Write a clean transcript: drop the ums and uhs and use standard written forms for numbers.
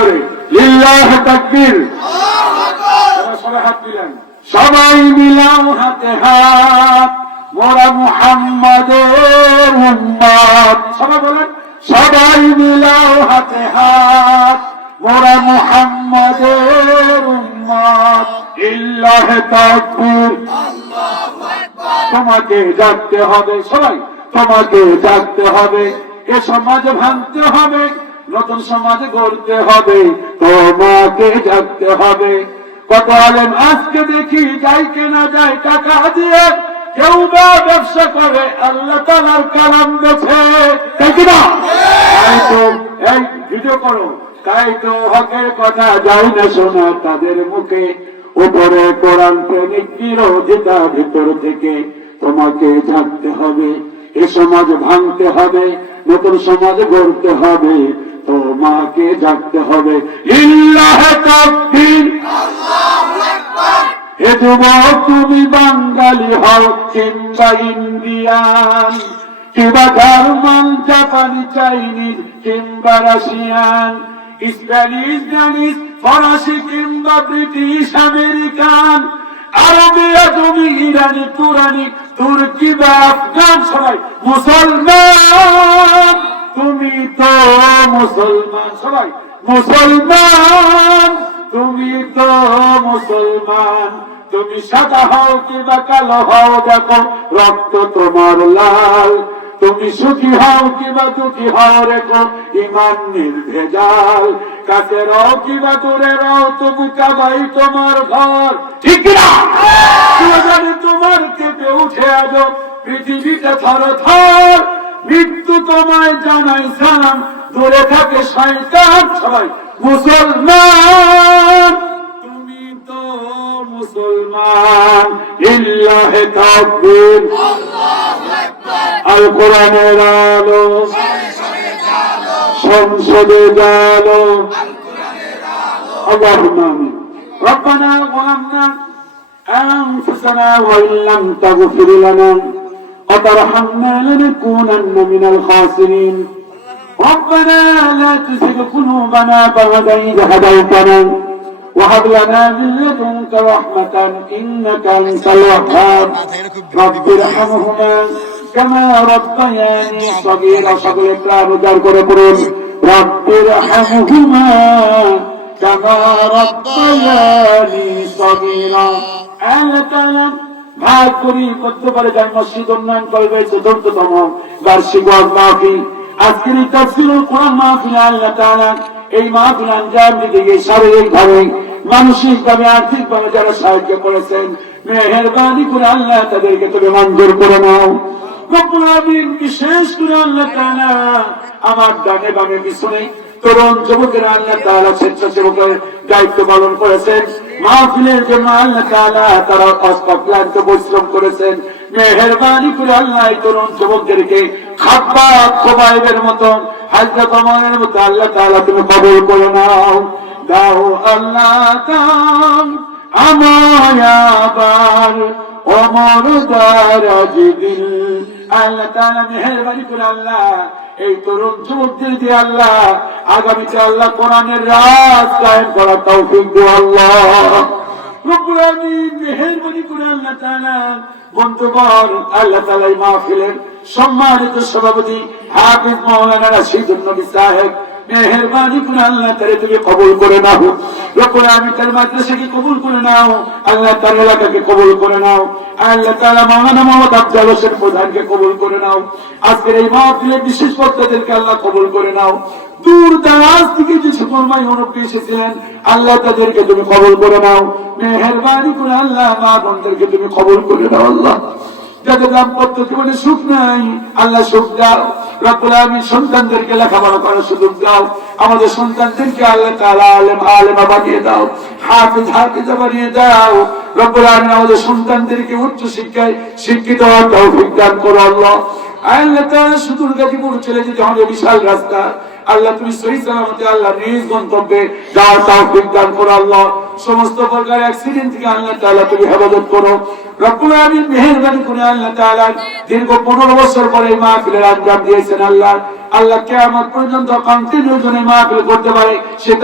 করে লিল্লাহ তাকবীর। সবাই হাত দিলেন, সবাই মিলাও হাতে হাত, মোরা মুহাম্মাদের উম্মত। সবাই বলেন, সবাই মিলাও হাতে হাত, মোরা মুহাম্মাদের উম্মত। লিল্লাহ তাকবীর। তোমাকে জাগতে হবে, সবাই তোমাকে জাগতে হবে, এ সমাজ ভাঙতে হবে, নতুন সমাজ গড়তে হবে, তোমাকে জাগতে হবে। কত আলেম আজকে দেখি যাই কেনা যায় টাকা দিয়ে, কেউ বা ব্যবসা করে আল্লাহ তাআলার কালাম বেচে, তাই কিনা? তাই তো এই ভিডিও করো, তাই তো হকের কথা যাই না শোনা তাদের মুখে, উপরে কোরআন প্রেমিক বিরোধিতা ভিতর থেকে। তোমাকে জানতে হবে, এ সমাজ ভাঙতে হবে, নতুন সমাজ গড়তে হবে, তোমাকে জাগতে হবে। লিল্লাহ তাকবীর। হে যুবক, তুমি বাঙালি হও কিংবা ইন্ডিয়ান, কিংবা জার্মান, জাপানি, চাইনিজ কিংবা রাশিয়ান, স্প্যানিশ, ড্যানিশ, ফরাসি কিংবা ব্রিটিশ, আমেরিকান, আরবিয়া, তুমি ইরানি, তুরানি, তুর্কি বা আফগান, সবাই মুসলমান। তুমি তো মুসলমান, সবাই মুসলমান। তুমি তো মুসলমান। তুমি সাদা হও কিংবা কালো হও, দেখো রক্ত তোমার লাল। তুমি সুখী হও কিংবা দুঃখী হও, রেখো ইমান নির্ভেজাল। কাছে রও কিংবা দূরে রও, তবু কাবাই তোমার ঘর, ঠিক না? জানি তোমার কেঁপে উঠে আজ পৃথিবীতে থর থর। মৃত্যু তোমায় জানাই সালাম, দূরে থাকে শয়তান। সবাই মুসলমান। তুমি তো মুসলমান। লিল্লাহ তাকবীর। আল কোরআনের আলো সংসদে জালো, আল্লাহুম্মা আমিন। রব্বানা যালামনা আনফুসানা ওয়া ইল্লাম তাগফির লানা ওয়া তারহামনা লানাকুনান্না মিনাল খাসিরিন। ربنا لا تزغ قلوبنا بعد إذ هديتنا وهب لنا من لدنك رحمة إنك أنت الوهاب رب ارحمهما كما ربياني صغيرا। সকলে প্রাণ উজাড় করে পড়ুন, رب ارحمهما كما ربياني صغيرا। আল্লাহ তাআলা ভাগ করি করতে পারে যাই মসজিদ উন্নয়ন করবে ৪র্থতম বার্ষিক ওয়াজ মাহফিল। আজকের এই তাফসীরুল কোরআন মাহফিলে আল্লাহ তাআলা এই মাহফিল আঞ্জাম দিতে গিয়ে শারীরিকভাবে, মানসিকভাবে, আর্থিকভাবে যারা সাহায্য করেছেন, মেহেরবানি করে আল্লাহ তাদেরকে তুমি মঞ্জুর করে নাও। রব্বুল আলামিন, বিশেষ করে আল্লাহ তাআলা আমার ডানে বামে পিছনে তরুণ যুবকেরা আল্লাহ তাআলা স্বেচ্ছাসেবকের দায়িত্ব পালন করেছেন। মাহফিলের জন্য আল্লাহ তাআলা তারা অক্লান্ত পরিশ্রম করেছেন। মেহেরবানি করে আল্লাহ তরুণ যুবকদেরকে খাব্বাব খোবাইবের মতো, হযরত ওমরের মতো আল্লাহ তাআলা তুমি কবুল করে নাও। দাও আল্লাহ দাও আমায় আবার ওমর দারাজ দিল। আল্লাহ তাআলা মেহেরবানি করে আল্লাহ এই তরুণ যুবকদের দিয়ে আল্লাহ আগামীতে আল্লাহ কোরআনের রাজ কায়েম করার তৌফিক দিও আল্লাহ। রব্বুল আলামিন, মেহেরবানি করে আল্লাহ তাআলা বন্ধুগণ, আল্লাহ তাআলা এই মাহফিলের সম্মানিত সভাপতি হাফেজ মাওলানা রাশিদুন নবী সাহেব, মেহেরবানি করে আল্লাহ তাআলা তুমি কবুল করে নাও। রব্বুল আলামিন, তার মাদ্রাসাকে কবুল করে নাও। আল্লাহ তার এলাকাকে কবুল করে নাও। আল্লাহ তাআলা মাওলানা মোহাম্মদ আফজাল হোসেন প্রধানকে কবুল করে নাও। আজকের এই মাহফিলের বিশেষ বক্তাদেরকে আল্লাহ কবুল করে নাও। দূর দারাজ থেকে যে সকল ভাই মুরব্বী এসেছিলেন আল্লাহ তাদেরকে তুমি কবুল করে নাও। মেহেরবানি করে আল্লাহ মা বোনদেরকে তুমি কবুল করে নাও। আল্লাহ যাদের দাম্পত্য জীবনে সুখ নাই আল্লাহ সুখ দাও। রব্বুল আলামিন, সন্তানদেরকে লেখাপড়া করার সুযোগ দাও। আমাদের সন্তানদেরকে আল্লাহ তাআলা আলেমা বানিয়ে দাও, হাফেজা বানিয়ে দাও। রব্বুল আলামিন, আমাদের সন্তানদেরকে উচ্চ শিক্ষায় শিক্ষিত হওয়ার তৌফিক দান করো আল্লাহ। আল্লাহ তাআলা সুদূর গাজীপুর চলে যেতে হবে, বিশাল রাস্তা। আল্লাহ তুমি সহি সালামতে আল্লাহ নিজ গন্তব্যে যাওয়ার তৌফিক দান করো আল্লাহ। সমস্ত প্রকার অ্যাক্সিডেন্ট থেকে আল্লাহ তাআলা তুমি হেফাজত করো। রব্বুল আলামিন, মেহেরবানি করে আল্লাহ তাআলা দীর্ঘ 15 বছর পরে এই মাহফিলের আঞ্জাম দিয়েছেন আল্লাহ। আল্লাহ কিয়ামত পর্যন্ত কন্টিনিউ জনে মাহফিল করতে পারে সেটা